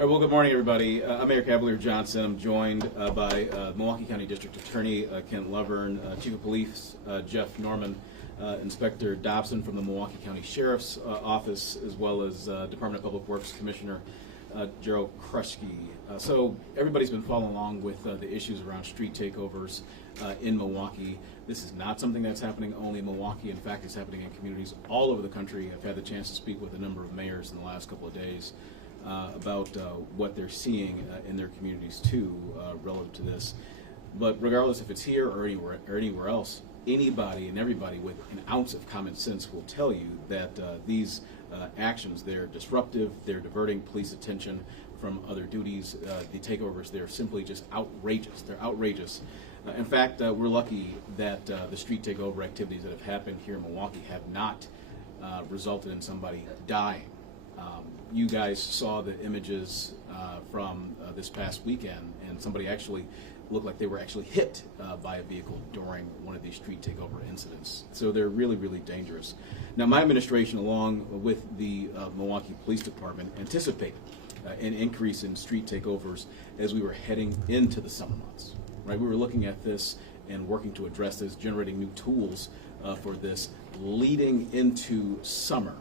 All right, well, good morning, everybody. I'm Mayor Cavalier Johnson. I'm joined by Milwaukee County District Attorney Kent Lovern, Chief of Police Jeff Norman, Inspector Dobson from the Milwaukee County Sheriff's Office, as well as Department of Public Works Commissioner Gerald Kruschke. So everybody's been following along with the issues around street takeovers in Milwaukee. This is not something that's happening only in Milwaukee. In fact, it's happening in communities all over the country. I've had the chance to speak with a number of mayors in the last couple of days about what they're seeing in their communities too, relative to this. But regardless if it's here or anywhere else, anybody and everybody with an ounce of common sense will tell you that these actions, they're disruptive, they're diverting police attention from other duties. The takeovers, they're simply just outrageous. They're outrageous. In fact, we're lucky that the street takeover activities that have happened here in Milwaukee have not resulted in somebody dying. You guys saw the images from this past weekend, and somebody actually looked like they were actually hit by a vehicle during one of these street takeover incidents. So they're really, really dangerous. Now, my administration, along with the Milwaukee Police Department, anticipated an increase in street takeovers as we were heading into the summer months. Right? We were looking at this and working to address this, generating new tools for this leading into summer.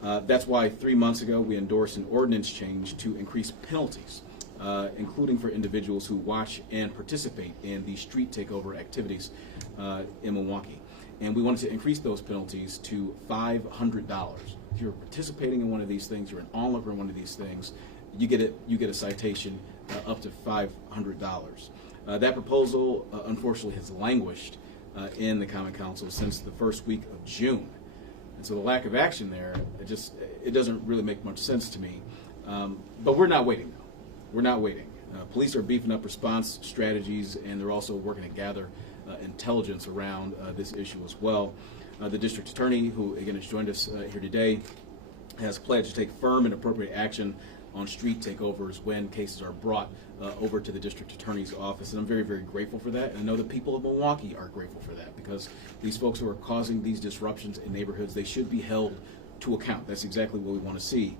That's why 3 months ago we endorsed an ordinance change to increase penalties, including for individuals who watch and participate in the street takeover activities in Milwaukee. And we wanted to increase those penalties to $500. If you're participating in one of these things, you're an onlooker in one of these things, you get a citation up to $500. That proposal, unfortunately, has languished in the Common Council since the first week of June. And so the lack of action there, it doesn't really make much sense to me. But we're not waiting, though. We're not waiting. Police are beefing up response strategies, and they're also working to gather intelligence around this issue as well. The district attorney, who again has joined us here today, has pledged to take firm and appropriate action on street takeovers when cases are brought over to the district attorney's office. And I'm very, very grateful for that. And I know the people of Milwaukee are grateful for that, because these folks who are causing these disruptions in neighborhoods, they should be held to account. That's exactly what we want to see.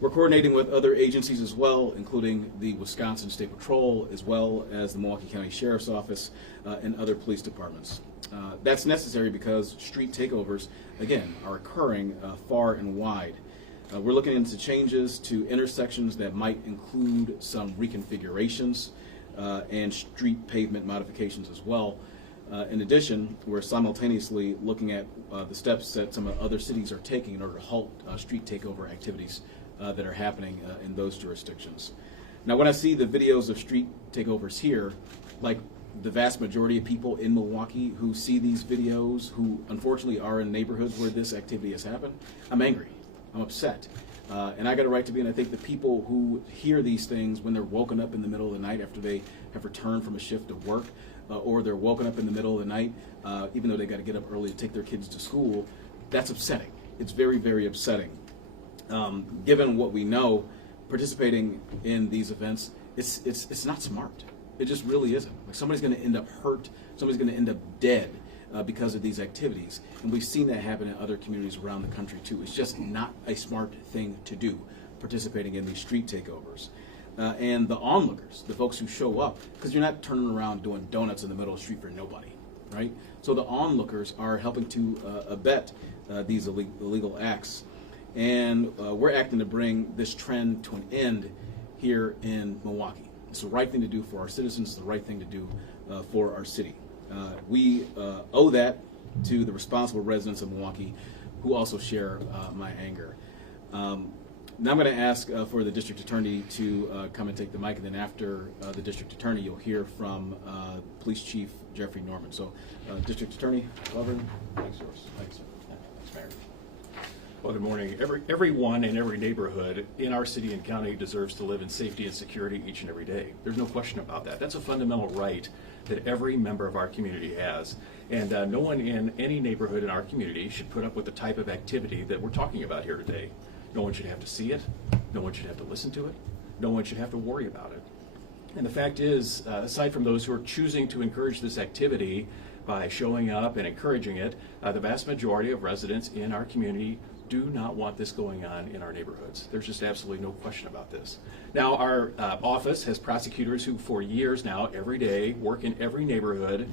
We're coordinating with other agencies as well, including the Wisconsin State Patrol, as well as the Milwaukee County Sheriff's Office and other police departments. That's necessary because street takeovers, again, are occurring far and wide. We're looking into changes to intersections that might include some reconfigurations and street pavement modifications as well. In addition, we're simultaneously looking at the steps that some other cities are taking in order to halt street takeover activities that are happening in those jurisdictions. Now, when I see the videos of street takeovers here, like the vast majority of people in Milwaukee who see these videos, who unfortunately are in neighborhoods where this activity has happened, I'm angry. I'm upset. And I got a right to be, and I think the people who hear these things when they're woken up in the middle of the night after they have returned from a shift of work, or they're woken up in the middle of the night, even though they got to get up early to take their kids to school, that's upsetting. It's very, very upsetting. Given what we know, participating in these events, it's not smart. It just really isn't. Like, somebody's going to end up hurt. Somebody's going to end up dead because of these activities. And we've seen that happen in other communities around the country too. It's just not a smart thing to do, participating in these street takeovers. And the onlookers, the folks who show up, because you're not turning around doing donuts in the middle of the street for nobody, right? So the onlookers are helping to abet these illegal acts. And we're acting to bring this trend to an end here in Milwaukee. It's the right thing to do for our citizens. It's the right thing to do for our city. We owe that to the responsible residents of Milwaukee, who also share my anger. Now I'm going to ask for the district attorney to come and take the mic, and then after the district attorney, you'll hear from Police Chief Jeffrey Norman. So, District Attorney Lovern, thanks, yours. Thanks, sir. Thanks, Mayor. Well, good morning. Everyone in every neighborhood in our city and county deserves to live in safety and security each and every day. There's no question about that. That's a fundamental right that every member of our community has. And no one in any neighborhood in our community should put up with the type of activity that we're talking about here today. No one should have to see it. No one should have to listen to it. No one should have to worry about it. And the fact is, aside from those who are choosing to encourage this activity by showing up and encouraging it, the vast majority of residents in our community do not want this going on in our neighborhoods. There's just absolutely no question about this. Now, our office has prosecutors who for years now, every day, work in every neighborhood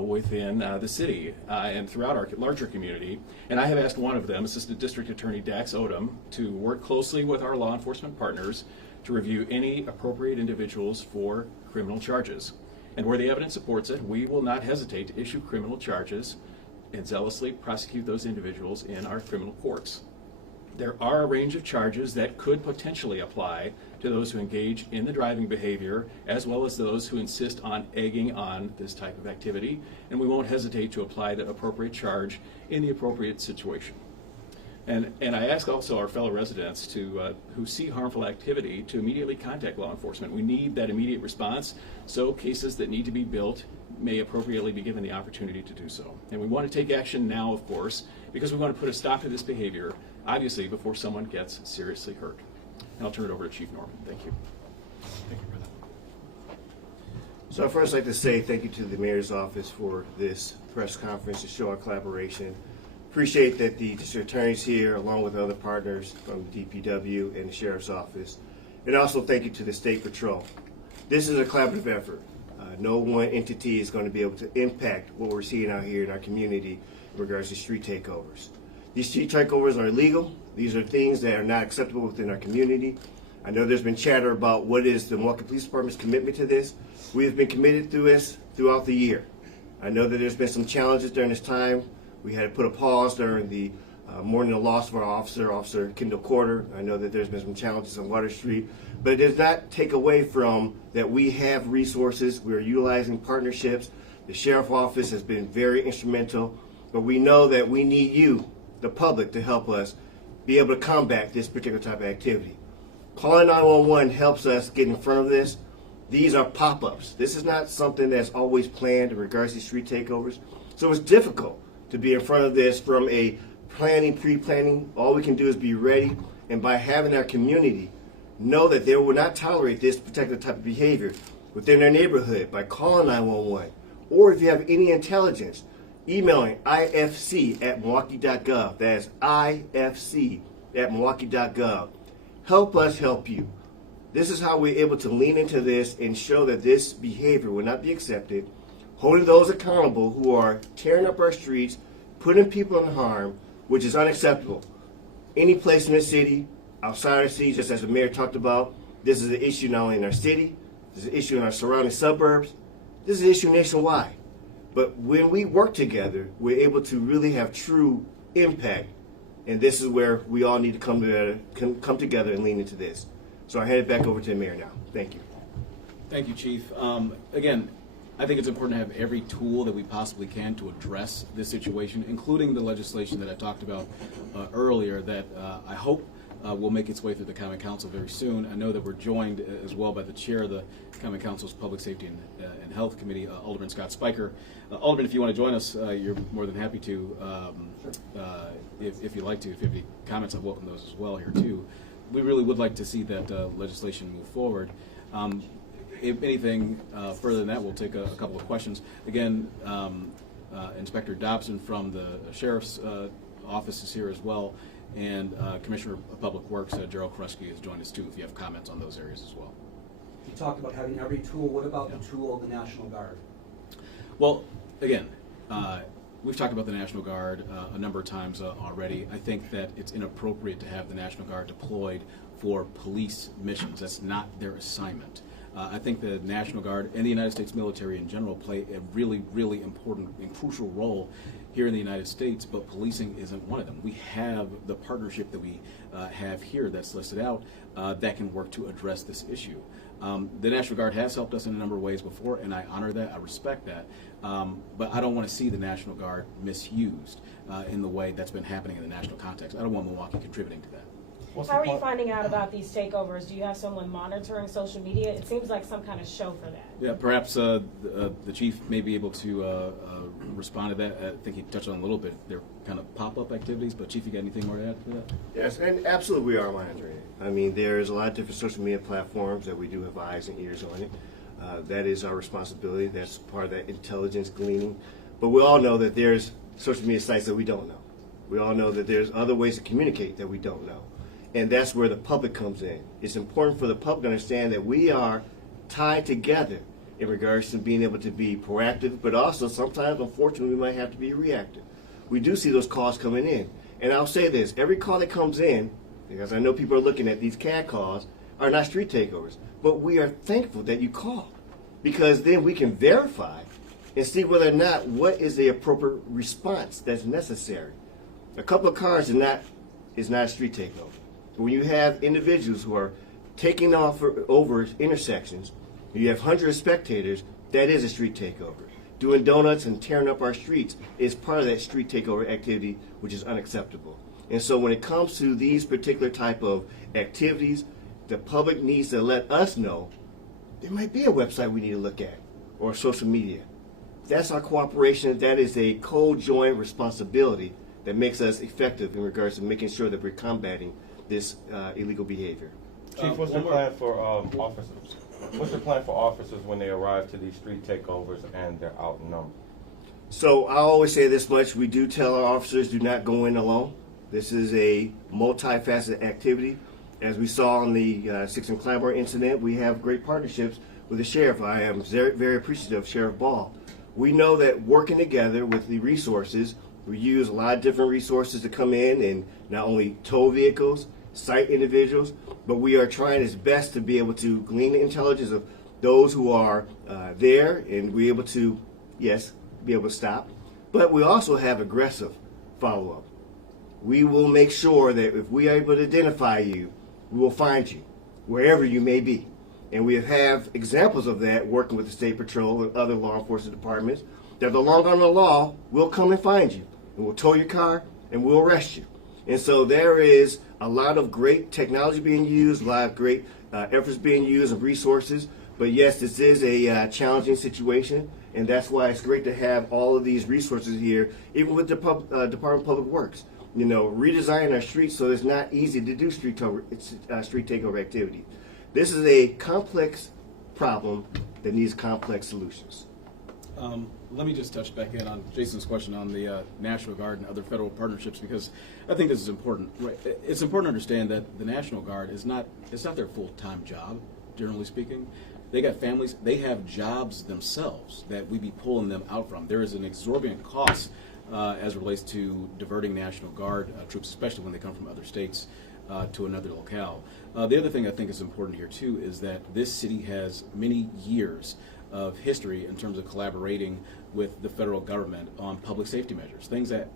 within the city and throughout our larger community. And I have asked one of them, Assistant District Attorney Dax Odom, to work closely with our law enforcement partners to review any appropriate individuals for criminal charges. And where the evidence supports it, we will not hesitate to issue criminal charges and zealously prosecute those individuals in our criminal courts. There are a range of charges that could potentially apply to those who engage in the driving behavior, as well as those who insist on egging on this type of activity, and we won't hesitate to apply the appropriate charge in the appropriate situation. And I ask also our fellow residents to who see harmful activity to immediately contact law enforcement. We need that immediate response, so cases that need to be built may appropriately be given the opportunity to do so. And we want to take action now, of course, because we want to put a stop to this behavior, obviously, before someone gets seriously hurt. And I'll turn it over to Chief Norman. Thank you. Thank you, Brother. So I'd first like to say thank you to the Mayor's Office for this press conference to show our collaboration. Appreciate that the district attorney's here, along with other partners from the DPW and the Sheriff's Office. And also thank you to the State Patrol. This is a collaborative effort. No one entity is going to be able to impact what we're seeing out here in our community in regards to street takeovers. These street takeovers are illegal. These are things that are not acceptable within our community. I know there's been chatter about what is the Milwaukee Police Department's commitment to this. We have been committed to this throughout the year. I know that there's been some challenges during this time. We had to put a pause during the mourning the loss of our officer, Officer Kendall Corder. I know that there's been some challenges on Water Street, but it does not take away from that we have resources. We are utilizing partnerships. The Sheriff's Office has been very instrumental, but we know that we need you, the public, to help us be able to combat this particular type of activity. Calling 911 helps us get in front of this. These are pop-ups. This is not something that's always planned in regards to street takeovers. So it's difficult to be in front of this from a pre-planning. All we can do is be ready, and by having our community know that they will not tolerate this particular type of behavior within their neighborhood by calling 911. Or if you have any intelligence, emailing ifc@milwaukee.gov. That's ifc@milwaukee.gov. Help us help you. This is how we're able to lean into this and show that this behavior will not be accepted, holding those accountable who are tearing up our streets, putting people in harm, which is unacceptable. Any place in the city, outside the city, just as the mayor talked about, this is an issue not only in our city, this is an issue in our surrounding suburbs, this is an issue nationwide. But when we work together, we're able to really have true impact, and this is where we all need to come together and lean into this. So I hand it back over to the mayor now. Thank you. Thank you, Chief. Again, I think it's important to have every tool that we possibly can to address this situation, including the legislation that I talked about earlier that I hope will make its way through the Common Council very soon. I know that we're joined as well by the chair of the Common Council's Public Safety and Health Committee, Alderman Scott Spiker. Alderman, if you want to join us, you're more than happy to, if you'd like to. If you have any comments, I welcome those as well here too. We really would like to see that legislation move forward. If anything further than that, we'll take a couple of questions. Again, Inspector Dobson from the Sheriff's Office is here as well, and Commissioner of Public Works, Gerald Kresge, has joined us too, if you have comments on those areas as well. You talked about having every tool. What about the tool of the National Guard? Well, again, we've talked about the National Guard a number of times already. I think that it's inappropriate to have the National Guard deployed for police missions. That's not their assignment. I think the National Guard and the United States military in general play a really, really important and crucial role here in the United States, but policing isn't one of them. We have the partnership that we have here that's listed out that can work to address this issue. The National Guard has helped us in a number of ways before, and I honor that, I respect that, but I don't want to see the National Guard misused in the way that's been happening in the national context. I don't want Milwaukee contributing to that. How are you finding out about these takeovers? Do you have someone monitoring social media? It seems like some kind of show for that. Yeah, perhaps the chief may be able to respond to that. I think he touched on it a little bit. They're kind of pop-up activities, but Chief, you got anything more to add to that? Yes, and absolutely we are monitoring it. I mean, there's a lot of different social media platforms that we do have eyes and ears on it. That is our responsibility. That's part of that intelligence gleaning. But we all know that there's social media sites that we don't know. We all know that there's other ways to communicate that we don't know. And that's where the public comes in. It's important for the public to understand that we are tied together in regards to being able to be proactive, but also sometimes, unfortunately, we might have to be reactive. We do see those calls coming in. And I'll say this, every call that comes in, because I know people are looking at these CAD calls, are not street takeovers. But we are thankful that you called, because then we can verify and see whether or not what is the appropriate response that's necessary. A couple of cars is not a street takeover. When you have individuals who are taking off over intersections, you have hundreds of spectators, that is a street takeover. Doing donuts and tearing up our streets is part of that street takeover activity, which is unacceptable. And so when it comes to these particular type of activities, the public needs to let us know there might be a website we need to look at or social media. That's our cooperation. That is a co-joint responsibility that makes us effective in regards to making sure that we're combating this illegal behavior. Chief, what's your plan for officers? What's your plan for officers when they arrive to these street takeovers and they're outnumbered? So I always say this much: we do tell our officers, do not go in alone. This is a multifaceted activity. As we saw in the 6 and Cavalier incident, we have great partnerships with the sheriff. I am very, very appreciative of Sheriff Ball. We know that working together with the resources, we use a lot of different resources to come in and not only tow vehicles, cite individuals, but we are trying as best to be able to glean the intelligence of those who are there and be able to, yes, be able to stop. But we also have aggressive follow-up. We will make sure that if we are able to identify you, we will find you wherever you may be. And we have examples of that working with the State Patrol and other law enforcement departments, that the long arm of the law will come and find you, and will tow your car, and will arrest you. And so there is a lot of great technology being used, a lot of great efforts being used and resources. But yes, this is a challenging situation, and that's why it's great to have all of these resources here, even with the Department of Public Works. You know, redesigning our streets so it's not easy to do street takeover activity. This is a complex problem that needs complex solutions. Let me just touch back in on Jason's question on the National Guard and other federal partnerships, because I think this is important. Right? It's important to understand that the National Guard it's not their full-time job, generally speaking. They got families, they have jobs themselves that we be pulling them out from. There is an exorbitant cost as it relates to diverting National Guard troops, especially when they come from other states to another locale. The other thing I think is important here too is that this city has many years of history in terms of collaborating with the federal government on public safety measures, things that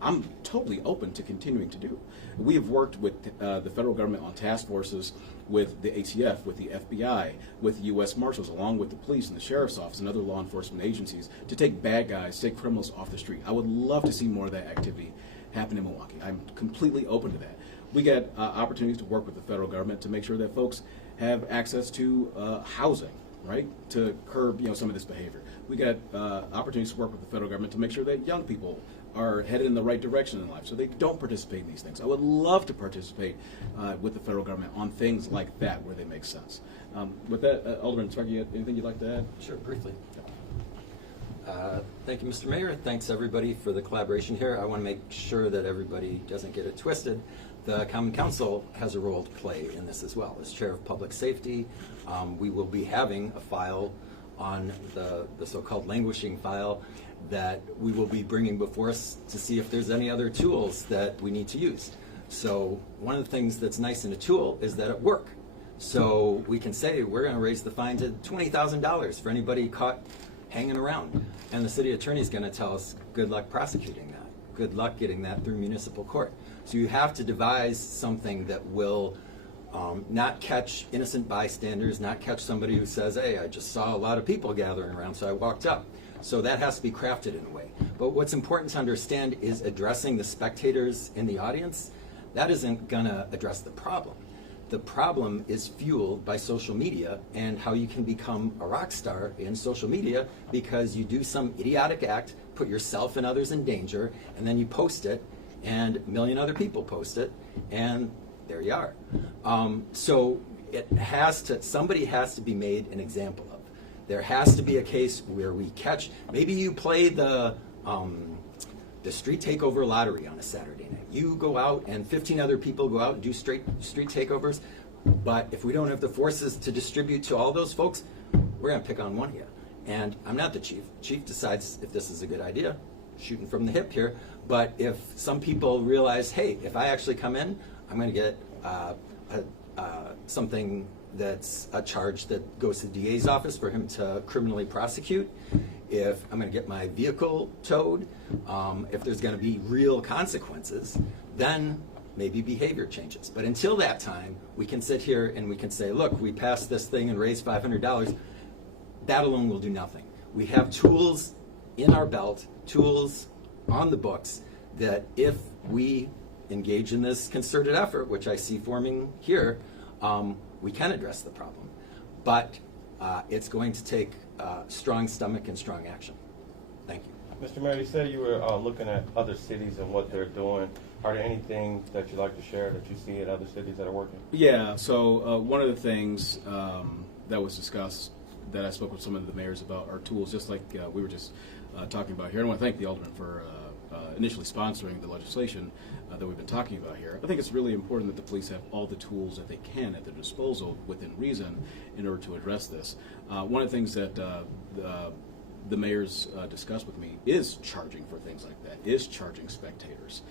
I'm totally open to continuing to do. We have worked with the federal government on task forces with the ATF, with the FBI, with U.S. Marshals, along with the police and the sheriff's office and other law enforcement agencies to take bad guys, take criminals off the street. I would love to see more of that activity happen in Milwaukee. I'm completely open to that. We get opportunities to work with the federal government to make sure that folks have access to housing, right, to curb some of this behavior. We got opportunities to work with the federal government to make sure that young people are headed in the right direction in life so they don't participate in these things. I would love to participate with the federal government on things like that where they make sense. With that, Alderman Sparky, anything you'd like to add? Sure, briefly. Thank you, Mr. Mayor. Thanks, everybody, for the collaboration here. I want to make sure that everybody doesn't get it twisted. The Common Council has a role to play in this as well. As Chair of Public Safety, we will be having a file on the so-called languishing file that we will be bringing before us to see if there's any other tools that we need to use. So one of the things that's nice in a tool is that it works. So we can say we're going to raise the fine to $20,000 for anybody caught hanging around. And the city attorney is going to tell us, good luck prosecuting that. Good luck getting that through municipal court. So you have to devise something that will not catch innocent bystanders, not catch somebody who says, hey, I just saw a lot of people gathering around, so I walked up. So that has to be crafted in a way. But what's important to understand is addressing the spectators in the audience. That isn't going to address the problem. The problem is fueled by social media and how you can become a rock star in social media because you do some idiotic act, put yourself and others in danger, and then you post it, and a million other people post it, and there you are. So somebody has to be made an example of. There has to be a case where we catch, maybe you play the street takeover lottery on a Saturday you go out and 15 other people go out and do street takeovers, but if we don't have the forces to distribute to all those folks, we're going to pick on one of you. And I'm not the chief. Chief decides if this is a good idea, shooting from the hip here. But if some people realize, hey, if I actually come in, I'm going to get something that's a charge that goes to the DA's office for him to criminally prosecute. If I'm going to get my vehicle towed, if there's going to be real consequences, then maybe behavior changes. But until that time, we can sit here and we can say, look, we passed this thing and raised $500. That alone will do nothing. We have tools in our belt, tools on the books, that if we engage in this concerted effort, which I see forming here, we can address the problem. But it's going to take strong stomach and strong action. Thank you. Mr. Mayor, you said you were looking at other cities and what they're doing. Are there anything that you'd like to share that you see in other cities that are working? Yeah, so one of the things that was discussed that I spoke with some of the mayors about are tools, just like we were just talking about here. I want to thank the Alderman for initially sponsoring the legislation that we've been talking about here. I think it's really important that the police have all the tools that they can at their disposal within reason in order to address this. One of the things that the mayors discussed with me is charging for things like that, is charging spectators,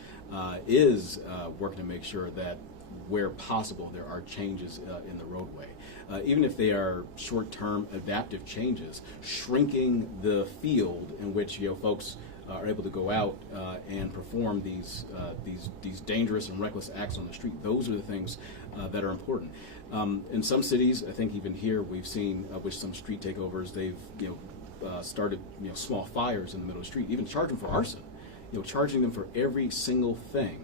is working to make sure that where possible there are changes in the roadway. Even if they are short-term adaptive changes, shrinking the field in which folks are able to go out and perform these dangerous and reckless acts on the street. Those are the things that are important. In some cities, I think even here, we've seen with some street takeovers, they've started small fires in the middle of the street, even charging for arson. Charging them for every single thing,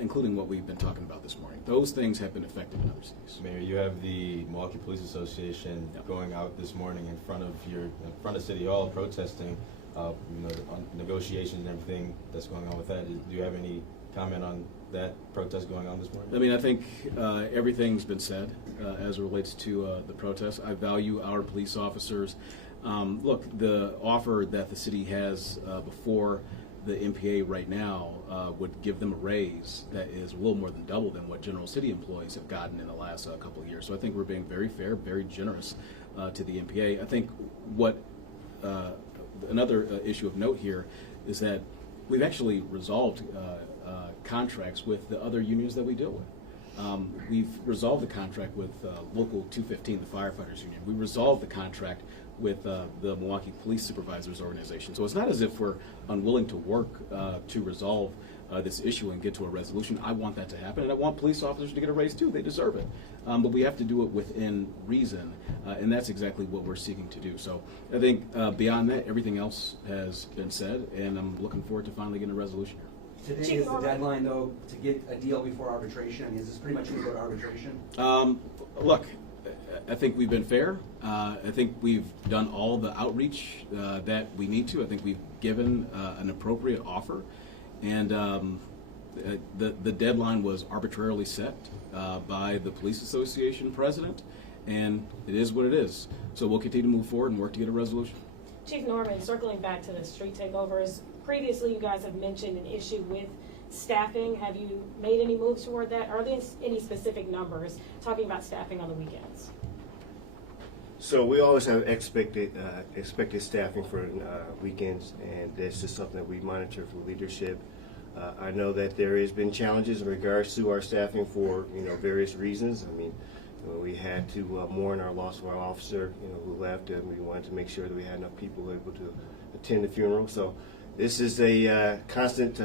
including what we've been talking about this morning. Those things have been effective in other cities. Mayor, you have the Milwaukee Police Association going out this morning in front of City Hall protesting, on negotiations and everything that's going on with that. Do you have any comment on that protest going on this morning? I mean, I think everything's been said as it relates to the protest. I value our police officers. Look, the offer that the city has before the MPA right now would give them a raise that is a little more than double than what general city employees have gotten in the last couple of years. So I think we're being very fair, very generous to the MPA. I think what another issue of note here is that we've actually resolved contracts with the other unions that we deal with. We've resolved the contract with Local 215, the firefighters union. We resolved the contract with the Milwaukee Police Supervisors Organization. So it's not as if we're unwilling to work to resolve this issue and get to a resolution. I want that to happen, and I want police officers to get a raise too. They deserve it. But we have to do it within reason, and that's exactly what we're seeking to do. So I think beyond that, everything else has been said, and I'm looking forward to finally getting a resolution here. Today is the deadline, though, to get a deal before arbitration. I mean, is this pretty much going to go to arbitration? Look, I think we've been fair. I think we've done all the outreach that we need to. I think we've given an appropriate offer. And the deadline was arbitrarily set by the Police Association president, and it is what it is. So we'll continue to move forward and work to get a resolution. Chief Norman, circling back to the street takeovers, previously you guys have mentioned an issue with staffing. Have you made any moves toward that? Are there any specific numbers talking about staffing on the weekends? So we always have expected staffing for weekends, and that's just something that we monitor from leadership. I know that there has been challenges in regards to our staffing for various reasons. I mean, we had to mourn our loss of our officer, who left, and we wanted to make sure that we had enough people able to attend the funeral. So this is a constant,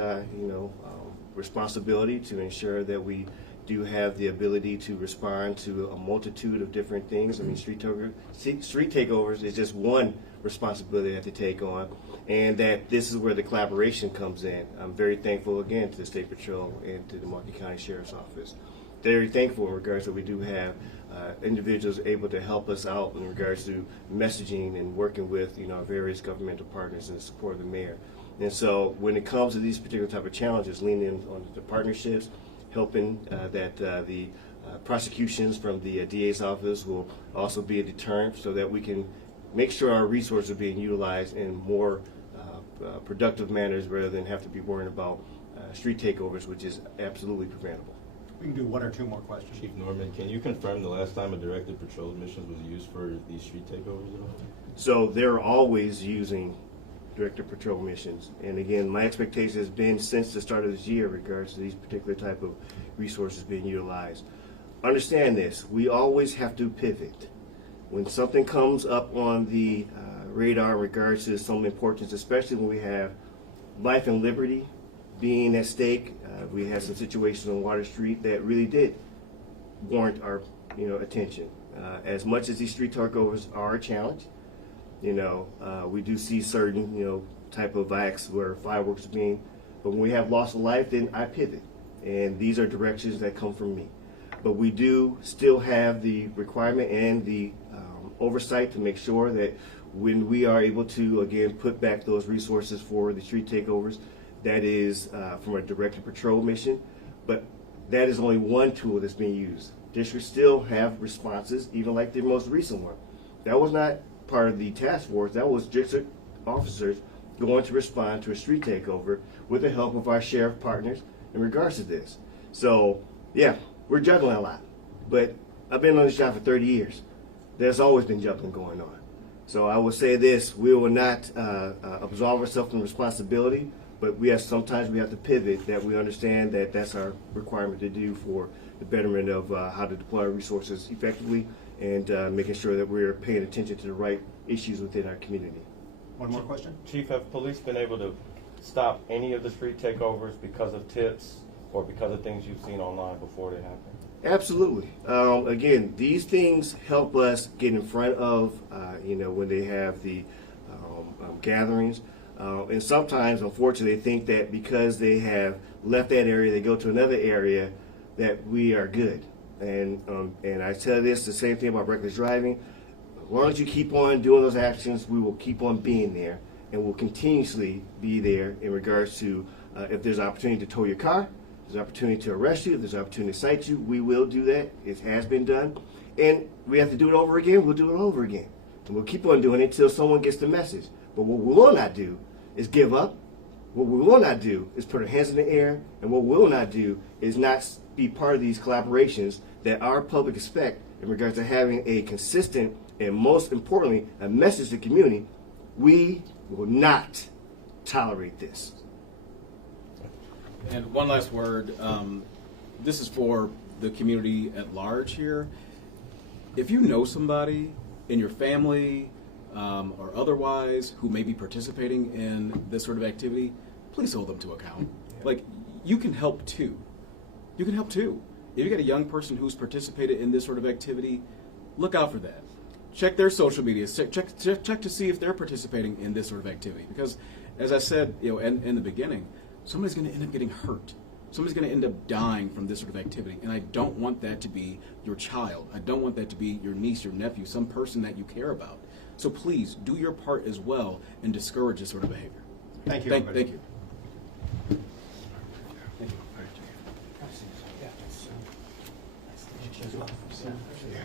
responsibility to ensure that we do have the ability to respond to a multitude of different things. I mean, street takeovers is just one responsibility that they take on, and that this is where the collaboration comes in. I'm very thankful again to the State Patrol and to the Milwaukee County Sheriff's Office. Very thankful in regards that we do have individuals able to help us out in regards to messaging and working with our various governmental partners in the support of the mayor. And so when it comes to these particular type of challenges, leaning on the partnerships, helping that the prosecutions from the DA's office will also be a deterrent, so that we can make sure our resources are being utilized in more productive manners, rather than have to be worrying about street takeovers, which is absolutely preventable. We can do one or two more questions. Chief Norman, can you confirm the last time a directed patrol missions was used for these street takeovers at all? So they're always using directed patrol missions. And again, my expectation has been since the start of this year in regards to these particular type of resources being utilized. Understand this, we always have to pivot. When something comes up on the radar in regards to some importance, especially when we have life and liberty being at stake, we had some situations on Water Street that really did warrant our attention. As much as these street takeovers are a challenge, we do see certain type of acts where fireworks are being, but when we have loss of life, then I pivot, and these are directions that come from me. But we do still have the requirement and the oversight to make sure that when we are able to again put back those resources for the street takeovers, that is from a directed patrol mission, but that is only one tool that's being used. Districts still have responses, even like the most recent one. That was not part of the task force, that was district officers going to respond to a street takeover with the help of our sheriff partners in regards to this. So yeah, we're juggling a lot, but I've been on this job for 30 years. There's always been juggling going on. So I will say this, we will not absolve ourselves from responsibility, but sometimes we have to pivot, that we understand that that's our requirement to do for the betterment of how to deploy our resources effectively and making sure that we're paying attention to the right issues within our community. One more question? Chief, have police been able to stop any of the street takeovers because of tips or because of things you've seen online before they happen? Absolutely. Again, these things help us get in front of, when they have the gatherings. And sometimes, unfortunately, they think that because they have left that area, they go to another area, that we are good. And I tell this, the same thing about reckless driving. As long as you keep on doing those actions, we will keep on being there, and we'll continuously be there in regards to if there's an opportunity to tow your car, if there's an opportunity to arrest you, if there's an opportunity to cite you, we will do that. It has been done. And we have to do it over again, we'll do it over again. And we'll keep on doing it until someone gets the message. But what we will not do is give up. What we will not do is put our hands in the air. And what we will not do is not be part of these collaborations that our public expect in regards to having a consistent and, most importantly, a message to the community. We will not tolerate this. And one last word, this is for the community at large here. If you know somebody in your family or otherwise who may be participating in this sort of activity, please hold them to account. Like, you can help too. You can help too. If you got a young person who's participated in this sort of activity, look out for that. Check their social media. Check to see if they're participating in this sort of activity. Because, as I said, in the beginning, somebody's going to end up getting hurt. Somebody's going to end up dying from this sort of activity. And I don't want that to be your child. I don't want that to be your niece, your nephew, some person that you care about. So please do your part as well and discourage this sort of behavior. Thank you. Thank you. Thank you. Yeah.